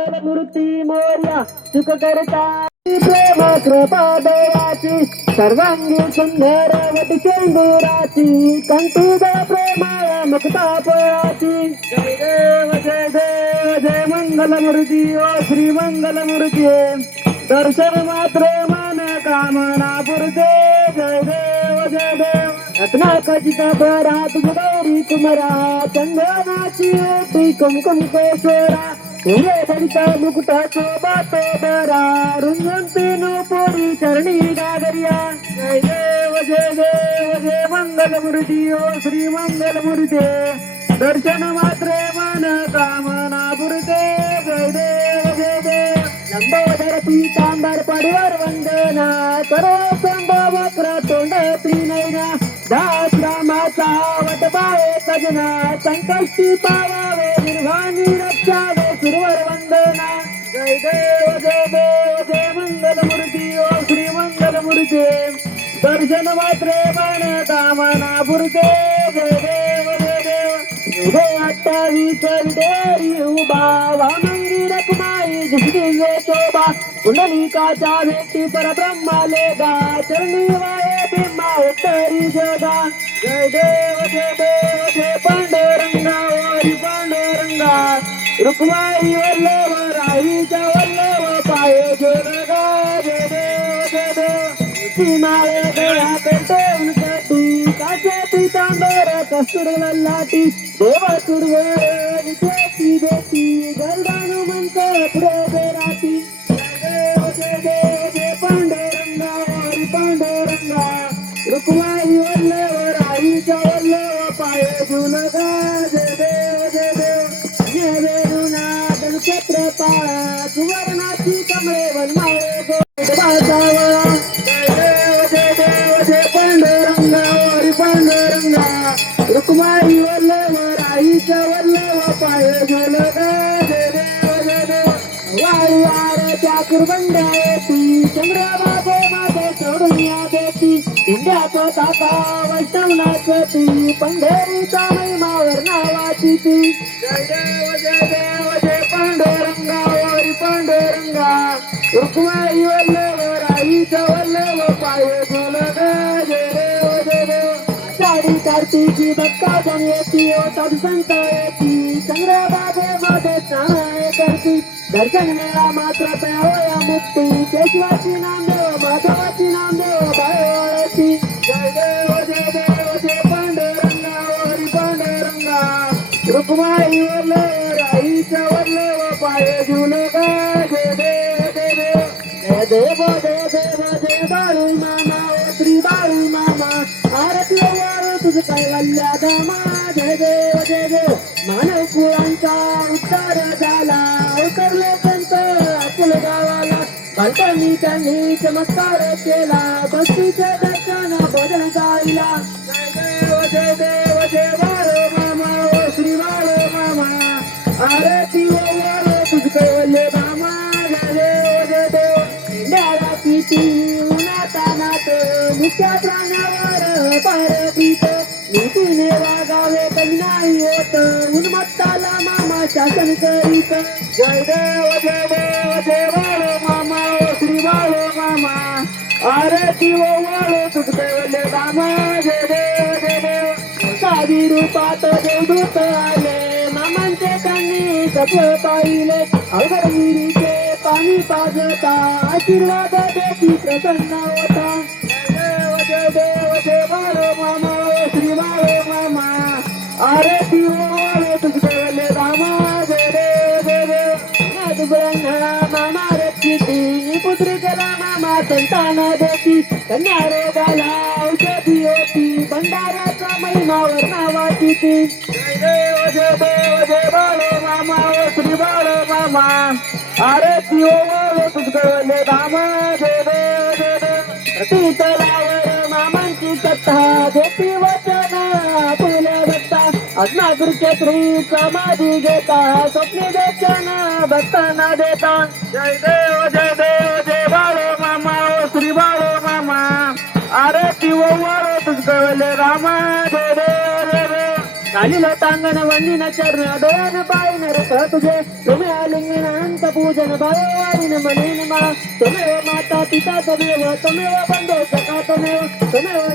मूर्ती मोर्या सुख करता प्रेम कृपा देवाची सर्वांगी सुंदर वटी चेंदुराची कंठीद प्रेमाळ मुक्ता पोळाची जय देव जय देव जय मंगल मूर्ती ओ श्री मंगल मूर्ती दर्शन मात्र मन कामना पुरते जय देव जय देव रत्ना खचित भरा तुझ गौरी कुमरा चंदनाची ओटी कुमकुम केशोरा तुझे धरिता मुकुट शोभा तो बरा रुंजंती पोरी चरणी गागरिया जय देव जय देव जय मंगल मूर्ती ओ श्री मंगल मूर्ती दर्शन मात्रे मन कामना पुरते जय देव जय देव लंबोदर पीतांबर परिवार वंदना करो संभव वक्र तोंड त्रिनयना दास रामाचा वटबाळे सजना संकष्टी पावावे निर्वाणी रक्षावे सुरवर वंदना जय देव जय देव जय मंगल मूर्ती ओ श्री मंगल मूर्ती दर्शन मात्रे मन कामना पुरते जय देव जय देव उभे 28 विटेरी उभा वामंगी रखमाई दिव्य शोभा पुंडलिकाच्या भेटी परब्रह्माले गा चरणी वाये बिंबा उत्तरी जगा जय देव जय पांडुरंगा वारी पांडुरंगा रुक्माई वल्लभ राईच्या वल्लभ पाये जोडगा जय देव सीमाळे गळ्या पेटवून कटी काचे पितांबर कस्तुर ललाटी देव सुरवर विद्याची देती गरडानु म्हणत पुढे राती जय देव जय पांडुरंगा वारी पांडुरंगा रुक्माई वल्लभ राईच्या वल्लभ पाये झुलगा जय देव वेणुनाद नक्षत्र पाळा सुवर्णाची कमळे वनमाळे गोड बाजावळा जय देव जय पांडुरंगा वारी पांडुरंगा रुक्माई वल्लभ राईच्या वल्लभ पाये झुलगा जय देव वारी आरत्या कुरबंड्या येती चंद्रबाबे मागे सोडून या देती इंद्याचं ताका वैष्णवनाची पंढरीचा महिमावर नावाची ती जय देव जय पांडुरंगा वारी पांडुरंगा रुक्माई वल्लभ राईच्या वल्लभ पाये झुलगा जय देव साडी कार्तिकी भक्ता जण येती ओ साधू संत येती चंद्रबाबे मध्ये स्नान करती दर्शन मेळा मात्र होया मुक्ती केशवाची नामदेव माधवाची नामदेव बाळवाळती जय देव जय पांडुरंगा वारी पांडुरंगा रुक्माई वल्लभ राईच्या वल्लभ पाये झुलगा जय देव जय बाळू मामा ओ श्री बाळू मामा आरती वारू तुझ कैवल्या धामा जय देव मानव कुळांचा उद्धार झाला उतरले संत अकुल गावाला बालपणी त्यांनी चमत्कार केला भक्तीचे दर्शन भजन गायला जय देव जय बाळू मामा ओ श्री बाळू मामा आरती वारू तुझ कैवल्य धामा जय देव किती उन्हातानात मुख्या प्राण्यावर पारपीत नीतीने वागावे कमी नाही होत उन्मत्ताला मामा शासन करीत जय देव जय बाळू मामा ओ श्री बाळू मामा आरती वाळू तुझ कैवल्य धामा जय देव साधी रूपात देवदूत आले मामांचे त्यांनी तत्व पाहिले अवघड विहिरीचे पाणी पाजता आशीर्वाद देती प्रसन्न होता जय देव जय बाळू मामा ओ श्री बाळू मामा आरती वाळू तुझ कैवल्य धामा जय देव मामा रक्षिती पुत्री केला मामा संतान देती कन्या रोगाला औषधी होती भंडाऱ्याचा महिमावर नावाची ती जय देव जय बाळू मामा ओ श्री बाळू मामा आरती वाळू तुझ कैवल्य धामा जय देव तलावर मामांची कथा देती वचन फुले भक्ता अज्ञातृत्य श्री समाधी घेता स्वप्ने दर्शन भक्तांना देता जय देव जय बाळू मामा ओ श्री बाळू मामा आरती वाळू तुझ कैवल्य धामा जय देव चालिल तांगण वंदिन चरण डोळ्यान पाहिन रथ तुझे तुम्ही आलिंगन अनंत पूजन भावारीन मनीन मा तुम्हेव माता पिता तमेव तमेव बंधो सखा तमेव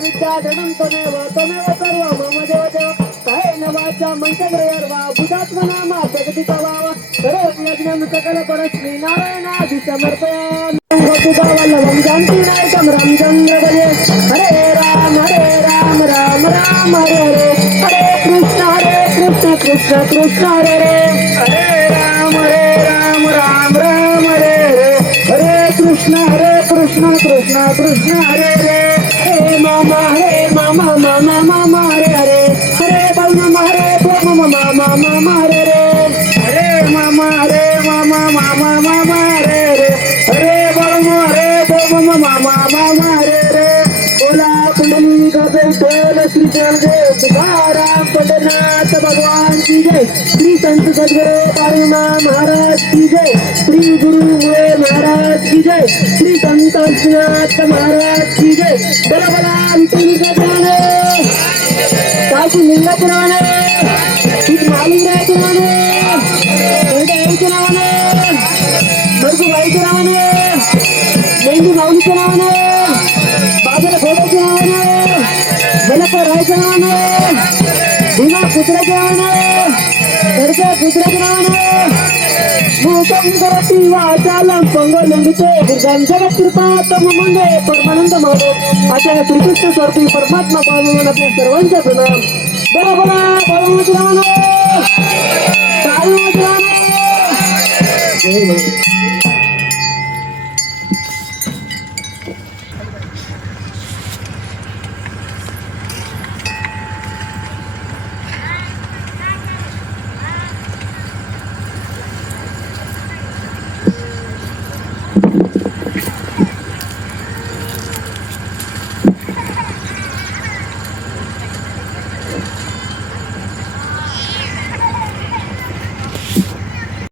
विद्या धनं तमेव सर्व मम देव देव काय नवाचा मंत्रग्रयर्वा बुधात्मनामा जगतिका वावा सर्व यज्ञं सकल परस्मै नारायणादि समर्पयामि वल्लभं शान्ति नायकं रामचंद्र भजे हरे राम राम राम हरे हरे हरे कृष्ण कृष्ण कृष्ण हरे राम राम हरे हरे कृष्ण कृष्ण कृष्ण हरे हरे मामा मामा हरे हरे हरे मामा मामा हरे मामा मामा हरे हरे मामा हरे बोला पुंडलिक विठ्ठल श्री ज्ञानदेव तुकाराम पंढरनाथ भगवान की जय श्री संत सद्गुरु बाळूमा महाराज की जय श्री गुरु मुळे महाराज की जय श्री संत श्रीनाथ महाराज की जय बोला बोला विठ्ठल काशी लिंगापुराने तीच मालिंगरायच्या नावाने नावाने मरगूबाईच्या नावाने मेंढी माऊलीच्या नावाने बाजार घोड्याच्या नावाने जलकर रायच्या नावाने भीमा कुत्र्याच्या नावाने घरच्या कुत्र्याच्या नावाने भूतम करती वाचालम पंगोलिंगिते बुद्धांच्या कृपा तम मंगे परमानंद माधव अशा श्रीकृष्ण स्वरूपी परमात्मा पावन आपल्या सर्वांच्या प्रणाम बोला बोला बाळूमाच्या नावाने बाळूमाच्या नावाने जय भगवान.